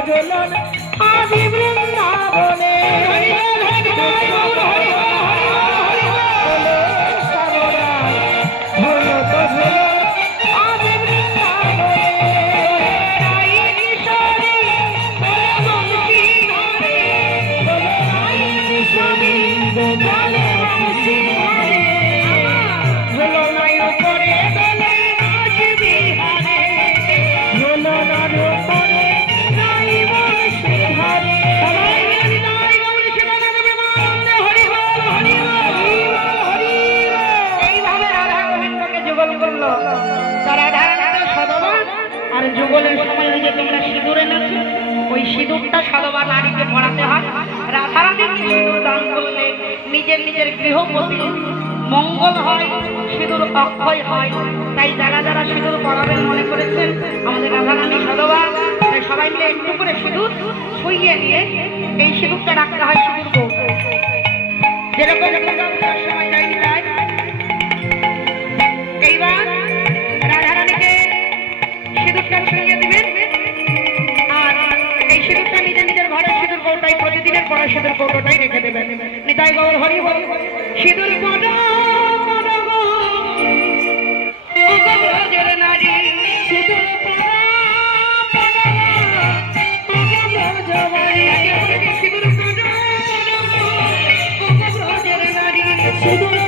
ভজন আদি বৃন্দাবনে Bye. যুগলের সময় ওই যে তোমরা সিঁদুরে নাচো, ওই সিঁদুরটা সদবা নারীকে পড়াতে হয়। রাধারানীর সিঁদুর দান করলে নিজের নিজের গৃহপতি মঙ্গল হয়, সিঁদুর অক্ষয় হয়। তাই যারা যারা সিঁদুর পড়াবেন মনে করেছেন, আমাদের রাধারানী তাই সবাই মিলে একটু করে সিঁদুর ছুঁয়ে নিয়ে এই সিঁদুরটা রাখতে হয় সিঁদুর যেরকম পরা সিঁদুর রেখে দেবেন। নিতাই গৌর হরি হরি সিঁদুর Thank you.